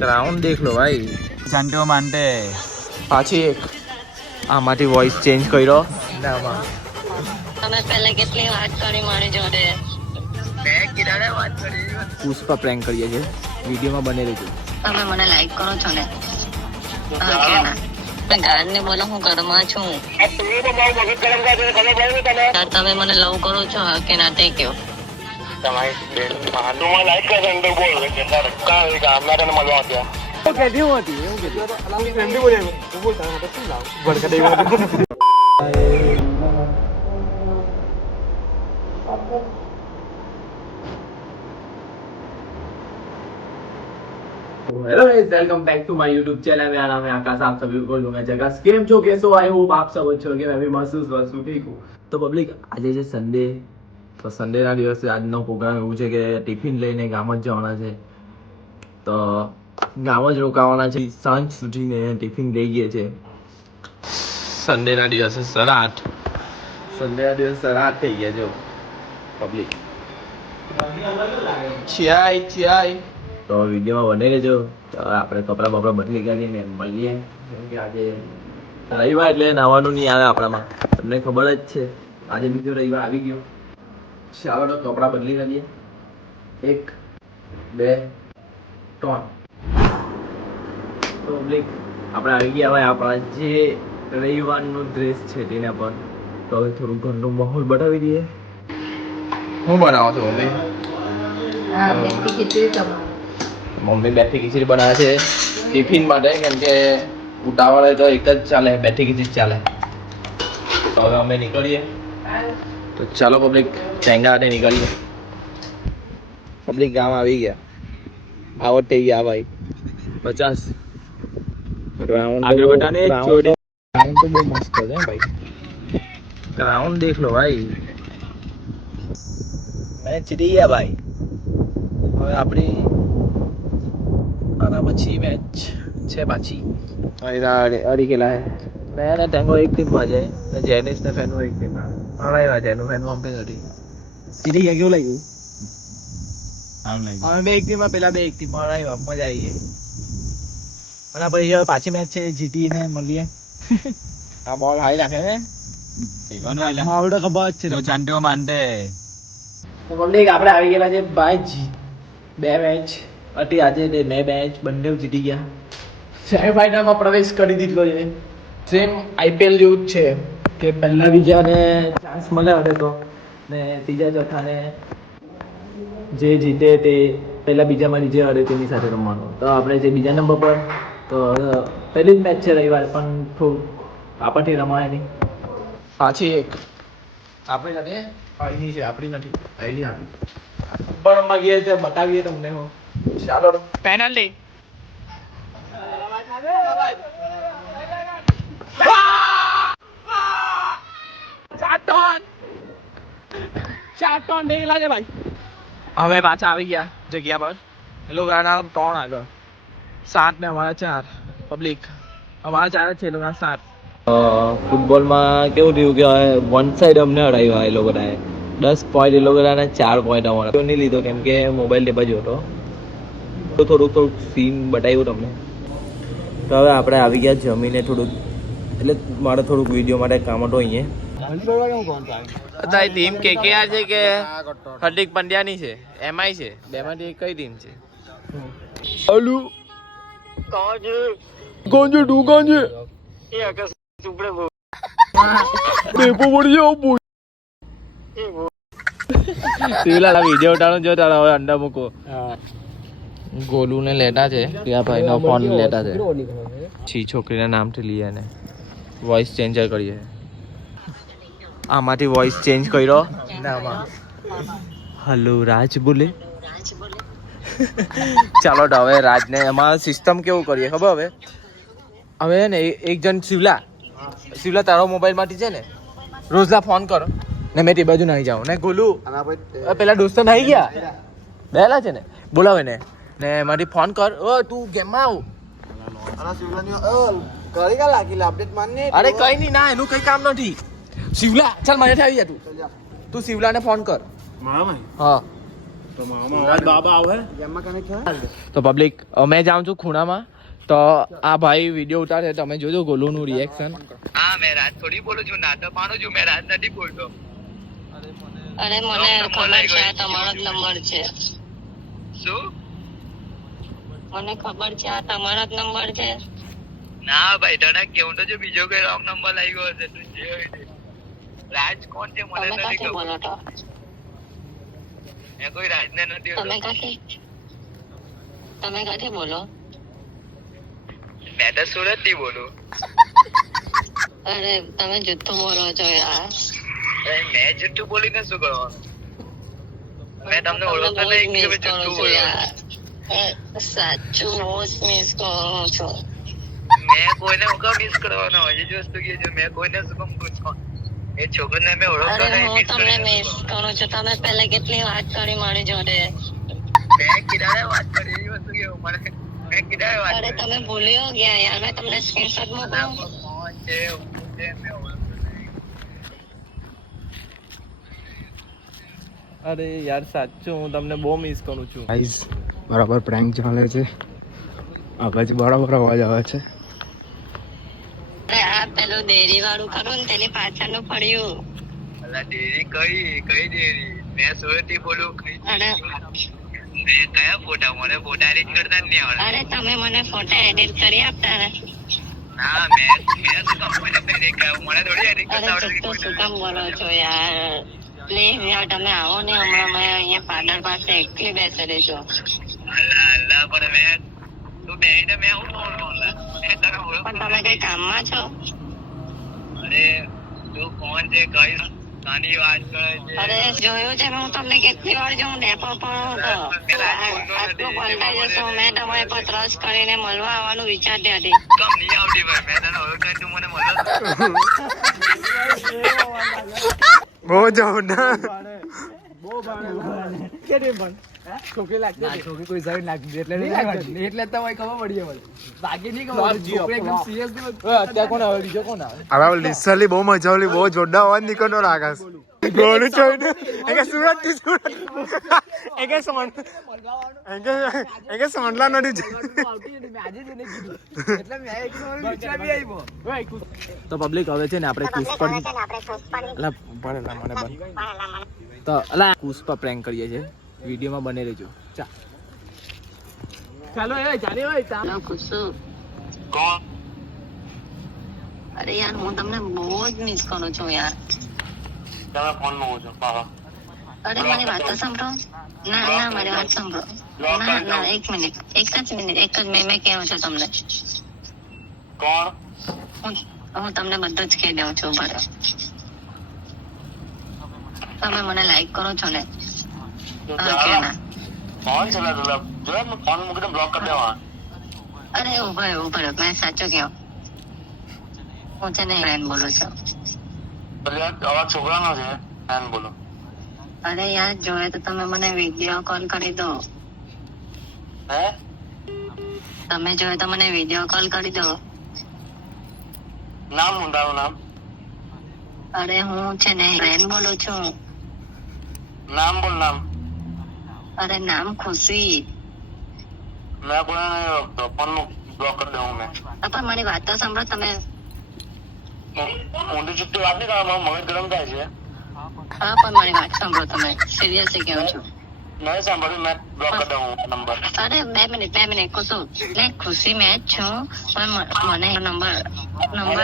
Ground देख लो भाई जानते हो मानते पाछी एक આમાંથી વોઇસ ચેન્જ કર્યો તમે પહેલા કેટલી વાત કરી મારી જોડે પુષ્પા પ્રેન્ક કરીએ છીએ વિડીયોમાં બને રહેજો તમે મને લાઈક કરો છો ને હા કે ના मैं घर ने बोला हूँ घરમાં છું તમે મને લવ કરો છો હા કે ના તે કયો તમારી બેન મહાનુમાં લાઈક કરે તો બોલ કે કા ગામના તને મળવા આવ્યા તો કેદી હોતી એવું કે અલામી ફ્રેન્ડ બોલે તું બોલ તારે તો શું લાવ ભડકા દેવા hello guys welcome back to my YouTube channel. मेरा नाम है आकाश, आप सभी को लूंगा जगह गेम जो कैसो आई होप आप सब अच्छे होंगे। मैं भी महसूस ठीक हूँ। तो पब्लिक आज है संडे तो संडे ना दिवस આજનો પ્રોગ્રામ એવું છે કે ટિફિન લઈને ગામ જ જવાના છે તો ગામ જ રોકાવાના છે સાંજ સુધીને ટિફિન લઈ ગયા છે સંડે ના દિવસે 8:30 સંડે ના દિવસે 8:30 થઈ ગયા જો પબ્લિક ચાય તો વિડીયોમાં બને રહેજો તો આપણે કપડાં બપડા બદલી કાઢીને મળીએ કેમ કે આજે રવિવાર એટલે નાવાનું નહીં આવે આપણામાં તમને ખબર જ છે આજે બીજો રવિવાર આવી ગયો ચાલો તો કપડાં બદલી લઈએ 1 2 3 તો બ્લેક આપણે આવી ગયા ભાઈ આપણા જે રવિવારનો ડ્રેસ છે તેના પર તો હવે થોડું ઘરનો માહોલ બતાવી દઈએ હું બનાવો છો મમ્મી મમ્મી બેઠી ખીચડી બનાવે છે ટિફિન માટે કેમ કે ઉતાવળે તો એક જ ચાલે બેઠી ખીચડી ચાલે તો હવે અમે નીકળીએ તો ચાલો પબ્લિક ચેંગા હાટે નીકળીએ પબ્લિક ગામ આવી ગયા આવત થઈ ગયા ભાઈ 50 ग्राउंड तो बहुत मस्त है भाई ग्राउंड देख लो भाई मैच जीती गया भाई और अपनी आना बची मैच 6 बाची अड़ी केला है मैंने टेंगो एक टीम बाजे जेनिस ने फैन एक टीम अरे वाह जेनो फैन वहां पे अड़ी जीती गया क्यों लगी हम एक टीम में पहला एक टीम अरे वाह मजा आई है અને પછી હવે પાછી મેચ છે જીતીને મળીએ આ બોલ હાઈ નાખે ને મારું તો ખબર જ છે तो जानते हो मानते તો પબ્લિક આપણે આવી ગયેલા છે બાય બે મેચ હતી આજે બે મેચ બંને જીતી ગયા સેમીફાઇનલમાં પ્રવેશ કરી દીધો છે સેમ આઈપીએલ જેવું જ છે કે પહેલા બીજાને ચાન્સ મળે હવે તો ને ત્રીજા ચોથાને જે જીતે તે પહેલા બીજામાં જે હરે તેની સાથે રમવાનું તો આપણે જે બીજા નંબર પર તો પહેલી જ મેચ છે રવિવાર પણ થોડું આપણથી રમાય નહીં પાછી એક આપણી સાથે અહીંની છે આપણી નથી પહેલી આપણી પણ માગીએ છે બતાવીએ તમને હું ચાલો પેનલ્ટી ચાર ટોન નીકળ્યા છે ભાઈ હવે પાછા આવી ગયા જગ્યા પર એ લોકોના 3 આગળ 7 ને અમારા 4 પબ્લિક અમારા 4 જ છે એ લોકોના 7 ફૂટબોલમાં કેવું થયું કે વન સાઈડ અમને હરાવ્યા એ લોકોને 10 પોઈન્ટ એ લોકોના 4 પોઈન્ટ અમારા નહીં લીધો કેમ કે મોબાઈલ લેવા જ હતો તો થોડુંક સીન બતાવ્યું તમને તો હવે આપણે આવી ગયા જમીને થોડુંક એટલે મારે થોડુંક વિડીયો માટે કામ હતો અહીંયા અત્યારે ટીમ કેકેઆર છે કે હાર્દિક પંડ્યાની છે એમઆઈ છે બેમાંથી કઈ ટીમ છે હલો કોણ છે તું કોણ છે એ આકાશ સુપડે બો બેપો પડી જાવ બો સીલા વિડિયો ઉતારો જો તારા હવે અંડા મૂકો ગોલુ ને લેટા છે ત્યાં ભાઈ નો ફોન લેટા છે છી છોકરીના નામથી લઈએ ને વોઇસ ચેન્જર કરીએ આમાંથી વોઇસ ચેન્જ કર્યો હલો રાજ બોલે ચાલો તો હવે રાજને એમાં સિસ્ટમ કેવું કરીએ ખબર હવે ને એક જણ શિવલા તારો મોબાઈલમાંથી છે ને રોજલા ફોન કરો ને મેં તે બાજુ નાહી જાઉં ને ગોલું પેલા દોસ્તો નાહી ગયા બેલા છે ને બોલાવે ને એમાંથી ફોન કર તું ગેમમાં આવ અરે કઈ નહીં ના એનું કઈ કામ નથી શિવલા ચાલ મને આવી જા તું શિવલાને ફોન કર હા તો પબ્લિક મેં જાઉં છું ખૂણામાં તો આ ભાઈ વિડીયો ઉતારે તમે જોજો ગોલુનું રિએક્શન. હા મેં રાત થોડી બોલું છું નાટક માનું છું મેં રાત નથી બોલતો. અરે મને ખબર છે આ તમારો જ નંબર છે. શું? મને ખબર છે આ તમારો જ નંબર છે. ના ભાઈ તને કેવું તો જો બીજો કોઈ રોંગ નંબર લાગ્યો હશે તું જે હોય તે. રાજ કોણ છે મને તમે નથી ક્યાંથી ખબર. બોલો તો? મેં કોઈ રાજને નથી તમે ક્યાંથી બોલો? મેં તો સુરત થી બોલું. અરે તમે જુઠ્ઠું બોલો છો યાર. મેં જુઠ્ઠું બોલીને શું કરવાનું? મેં તમને ઓળખતો બહુ જ નહીં કે મિસ મેં કરું જુઠ્ઠું છું બોલ્યો. યાર. સાચું બહુ જ મિસ કરું છું. મેં કોઈને હું કામ મિસ કરવાનો હોય જે વસ્તુ કે છે મેં કોઈને શું કામ પૂછવા એ છોકરીને મેં ઓળખતો અરે નહીં હું miss તમને કરીને મિસ શું કરવાનું? કરું છું. તમે પહેલા કેટલી વાત કરી મારી જોડે. મેં કિરાએ વાત કરી એવી વસ્તુ કેવું મને મેં કિરાએ વાત અરે કરી. તમે ભૂલી ગયા યાર. મેં તમને સ્ક્રીનશોટ ના, મોકલું. પણ કોણ છે હું છે મેં ઓળખતો નહીં. અરે યાર સાચું હું તમને બહુ મિસ કરું છું. ગાઈસ બરાબર પ્રેન્ક ચાલે છે. અવાજ બરાબર અવાજ આવે છે. અરે આ પેલું ડેરી વાળું ખરું ને તેની પાછળનું પડ્યું. અલા ડેરી કઈ ડેરી? મેં સુરત થી બોલું. અરે મેં કયા ફોટા મને ફોટા એડિટ કરતા જ નહીં આવડે. અરે તમે મને ફોટા એડિટ કરી આપતા ને. ના મેં શું કામ કોઈને કઈ દેખાયું? મને થોડી એડિટ અરે કરતા આવડે છે જુઠ્ઠું શું કોઈને. કામ બોલો છો યાર? પ્લીઝ યાર તમે આવો ને હમણાં. મેં અહીંયા પાર્લર પાસે એકલી બેસેલી છું. અલ્લા પણ મેં તું બેહીને મેં હું બોલવાનું લા? મેં તને ઓળખતો પણ તમે કઈ કામમાં છો? અરે તું કોણ છે કઈ કાની વાત કરે છે? અરે જોયું છે હું તમને કેટલી વાર જો હું ડેપો પર હતો. આટલું પલટાઈ જશો. મેં તમારી પર ટ્રસ્ટ કરીને મળવા આવવાનું વિચારતી હતી. કમ નહીં આવડી ભાઈ મેં તને ઓળખાય તું મને મળો બહુ જાઉં ના છોકરી લાગતી છોકરી કોઈ સાઈડ નાખી એટલે એટલે તમારે ખબર પડી મને બાકી નહીં ખબર એકદમ સિરિયસ અત્યારે કોણ આવે બીજો કોણ આવે? અરે લિસરલી બહુ મજા આવલી બહુ જોરદાર અવાજ નીકળતો આકાશ ગોળું ચોઈને એકે સુરત થી સુરત એકે સોંડલા નથી તો પબ્લિક હવે છે ને આપણે કુશ પર અલા પડેલા મને બંધ તો અલા કુશ પર પ્રેન્ક કરીએ છીએ વિડીયોમાં બને રહેજો. ચાલો એ ચાલે હોય હેલો કુસુ. કોણ? અરે યાર હું તમને બહુ જ મિસ કરું છું યાર. તમે ફોન માં છો પાહા અરે મારી વાત તો સાંભળો. ના મારી વાત સાંભળો. ના એક મિનિટ એક જ મેં કહું છું તમને. કોણ? હું તમને બધું જ કહી દઉં છું. બરાબર તમે મને લાઈક કરો છો ને? હા કે ના? કોણ છે લા જો મેં ફોન મૂકીને બ્લોક કરી દેવા. અરે ઉભો મેં સાચું કહ્યું. હું છે ને ફ્રેન્ડ બોલું છું. એટલે આવા છોકરાનો છે એમ બોલો. અરે યાર જોઈએ તો તમે મને વિડીયો કોલ કરી દો. હે તમે જોઈએ તો મને વિડીયો કોલ કરી દો. નામ હું તારું નામ? અરે હું છે ને ફ્રેન્ડ બોલું છું. નામ બોલ નામ. અરે નામ ખુશી. મેં કોઈને નહીં ઓળખતો ફોન બ્લોક કરી દઉં મેં. પણ મારી વાત તો સાંભળો તમે. ઊંધી ચુટ્ટી વાત નહીં કરવા મારું મગજ ગરમ થાય છે. હા પણ મારી વાત સાંભળો તમે. સિરિયસલી કહું છું. નહીં સાંભળ્યું મેં બ્લોક કરી દઉં નંબર. અરે બે મિનિટ કુસુમ. એટલે ખુશી મેં જ છું પણ મને નંબર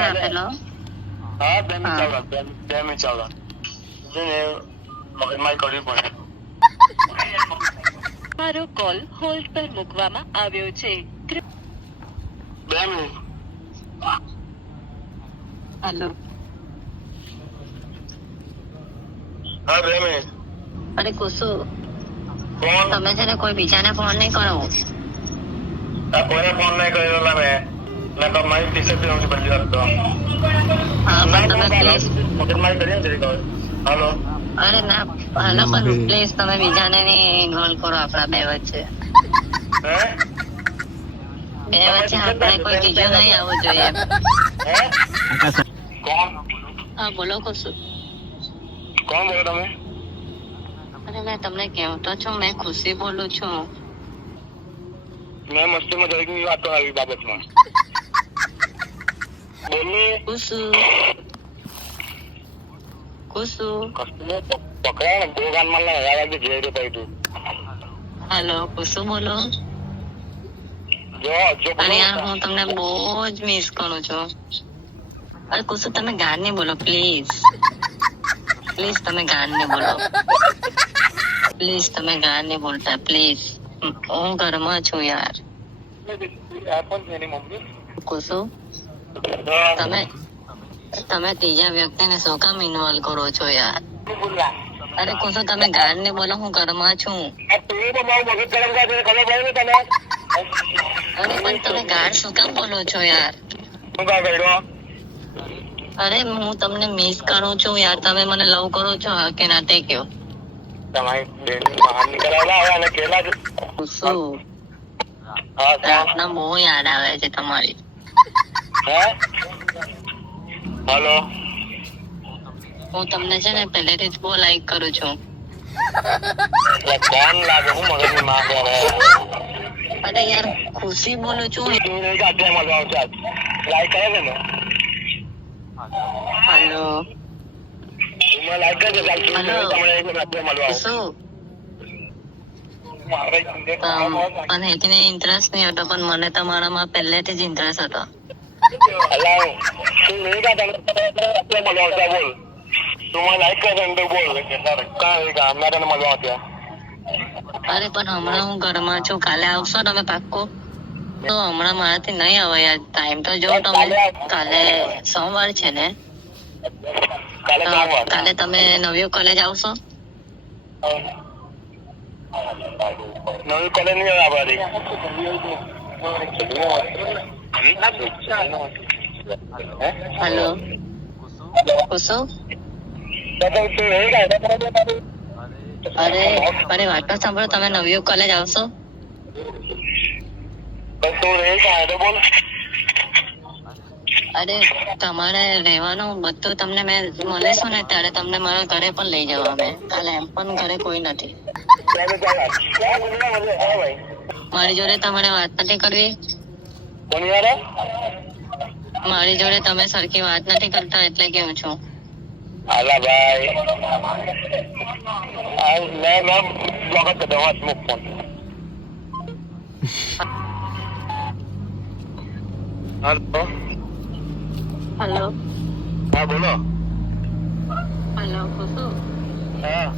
આપેલો. હા 2 મિનિટ ચાલો 2 મિનિટ ચાલો મગજમાં કરવી પડે. મારો કોલ હોલ્ડ પર મૂકવામાં આવ્યો છે. 2 મિનિટ. હેલો. હા 2 મિનિટ. અરે કુસુમ કોણ? તમે છે ને કોઈ બીજાને ફોન નહીં કરો. કોઈને ફોન નહીં કર્યો લા મેં મારી ટીશર્ટ પહેરું છું પહેલી વાત તો. હા પણ તમે પ્લીઝ. મગજમારી કરીએ ને જરીક હવે. હાલો અરે ના હાલો પણ પ્લીઝ તમે બીજાને નહીં ઇન્વોલ્વ કરો આપણા બે વચ્ચે. હે આપણે કોઈ બીજો નહીં આવવો જોઈએ. હે કોણ? હા બોલો કુસુમ. કોણ બોલો તમે? અરે મેં તમને કેવું તો છું, મેં ખુશી બોલું છું. મેં મસ્તીમાં દરેકની વાતો આવી બાબતમાં બોલી ખુશુ ખુશુ. પકડાય ને બે ગાનમાં લે યાર જે રે ભાઈ તું હેલો ખુશુ બોલો. જો અરે યાર હું તમને બહુ જ મિસ કરું છું. અરે ખુશુ તમે ગાળ નહીં બોલો પ્લીઝ. પ્લીઝ તમે ગાળ નહીં બોલો. પ્લીઝ તમે ગાળ નહીં બોલતા પ્લીઝ. હું ઘરમાં છું યાર. ખુશુ તમે ત્રીજા વ્યક્તિને શું કામ ઇન્વોલ્વ કરો છો યાર? અરે ખુશુ તમે ગાળ નહીં બોલો, હું ઘરમાં છું. અરે પણ તમે ગાળ શું કામ બોલો છો યાર? અરે હું તમને મિસ કરું છું યાર. તમે મને લવ કરો છો હા કે ના તે કયો? તમારી બેન બહાર નીકળેલા આવ્યા અને કેલા જ ખુશુ હા રાતના બહુ યાદ આવે છે તમારી. હે હેલો હું તમને છે ને પહેલેથી જ બહુ લાઈક કરું છું. કોણ લાગે હું મગજની માં કરે અરે યાર ખુશી બોલું છું. તું નહીં કાઢે મજા આવશે લાઈક કરે છે ને હેલો તું મને લાઈક કરે છે તમને મળવા ખુશુ પણ હેતીને ઇન્ટરેસ્ટ નહીં હતો, પણ મને તમારામાં પહેલેથી જ ઇન્ટરેસ્ટ હતો. અલા તું નહીં કાઢે મળવા આવશે બોલ તું મને લાઈક કરે છે તો બોલ કાં ગામના તને મળવા આવશે. અરે પણ હમણાં હું ઘરમાં છું. કાલે આવશો તમે પાક્કો? તો હમણાં મારાથી નહીં આવે યાર. ટાઈમ તો જો તમે. કાલે સોમવાર છે ને? કાલે તો કાલે તમે નવી કોલેજ આવશો? નવી કોલેજ નહીં આવવાની હેલો ખુશુ અરે મારી વાત તો સાંભળો. તમે નવી કોલેજ આવશો? તું રહી કાઢે બોલ અરે તમારે રહેવાનું બધું તમને મેં મળીશું ને ત્યારે તમને મારા ઘરે પણ લઈ જવા. અમે કાલે એમ પણ ઘરે કોઈ નથી. મારી જોડે તમારે વાત નથી કરવી? કોની યાર મારી જોડે તમે સરખી વાત નથી કરતા એટલે કેવું છું. હાલા ભાઈ મેં બ્લોક જ કરતો સ્મોક ફોન હાલો હેલો હા બોલો હેલો ખુશુ હા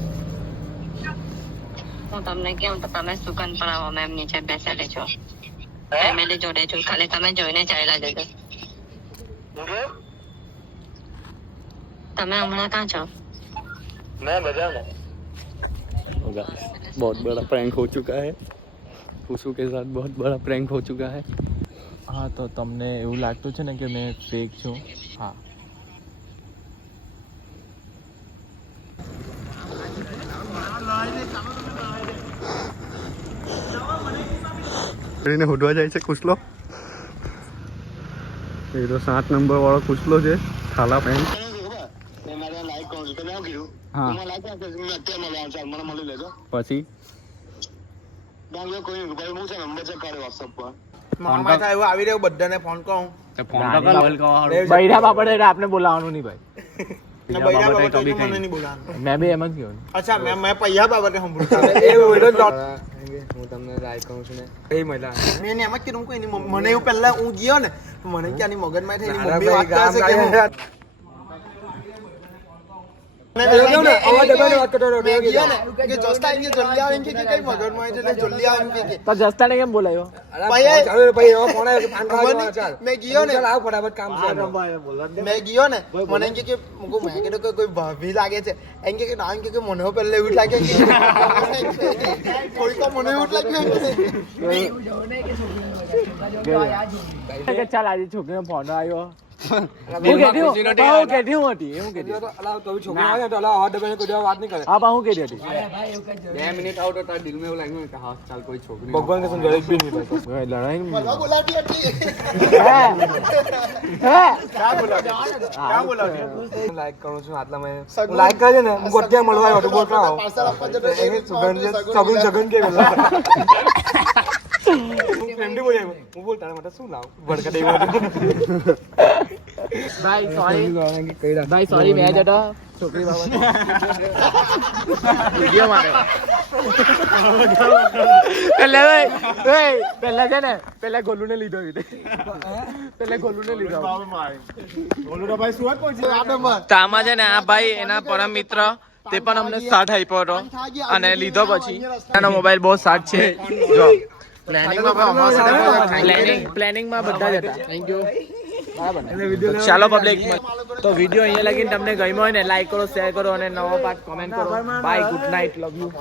હું તમને કેવું તો તમે સુગંધ પડાવો. મેમ નીચે બેસેલી છો, ફેમિલી જોડે છું. ખાલી તમે જોઈને ચાલ્યા જજો. તમે હમણાં ક્યાં છો? मैं बजा में बहुत बड़ा प्रैंक हो चुका है. खुशू के साथ बहुत बड़ा प्रैंक हो चुका है. હા તો તમને એવું લાગતું છે ને કે મેં ફેક છું? હા એને હોડવા જાય છે કુસલો. એ તો 7 નંબર વાળો કુસલો છે થાલા પેન્ટ. હા પછી મામા થાય એવું આવી રહ્યું બધાને ફોન કહું. બૈરા બાપડે આપને બોલાવવાનું નહીં ભાઈ. બૈરા બાબતે તો મને નહીં બોલાવાનું. મેં બી એમ જ કહ્યું. અચ્છા મેં પૈયા બાબતે સાંભળ્યું. હું તમને રાય કહું છું ને એ મહિલા મેં એને એમ જ કીધું કોઈ નહીં. મને એવું પહેલા હું ગયો ને મને ક્યાંની મગજમાં થઈ મમ્મી વાત કરે છે કે હું જસ્તા ને કેમ બોલાયો? મેં ગયો ને મને એમ કે મેં કીધું કે કોઈ ભાભી લાગે છે. એમ કે ના એમ કે મને પહેલા એવું જ લાગે થોડીક મને એવું જ લાગ્યું ચાલ આજે છોકરીનો ફોન આવ્યો મિનિટ આઉટ હતા દિલ में એવું લાગ્યું કે હા ચાલ કોઈ છોકરી ભગવાન કે સંજોગ भी नहीं पाता लड़ाई में લાઈક કરું છું આટલા મેં લાઈક કરે ને હું ગોટિયા મળવા આવ્યો બોલ કા એને સુગંધ સગન કે ગલા ફેમિલી બોલે હું બોલ તારા માટે શું લાવ ભડકા દેવા ભાઈ સોરી મેં જતો છોકરી બાબત વિડિયો મારે પેલા છે ને પેલા ગોલુને લીધો પેલા ગોલુને લીધો તો આમાં છે ને આ ભાઈ એના પરમ મિત્ર તે પણ અમને સાથ આપ્યો હતો અને લીધો પછી એનો મોબાઈલ બહુ સાથ છે જો પ્લાનિંગમાં બધા જ હતા થેન્ક યુ ચાલો પબ્લિક તો વિડીયો અહીંયા લગીને તમને ગમ્યો હોય ને લાઈક કરો શેર કરો અને નવો પાર્ટ કોમેન્ટ કરો bye good night love you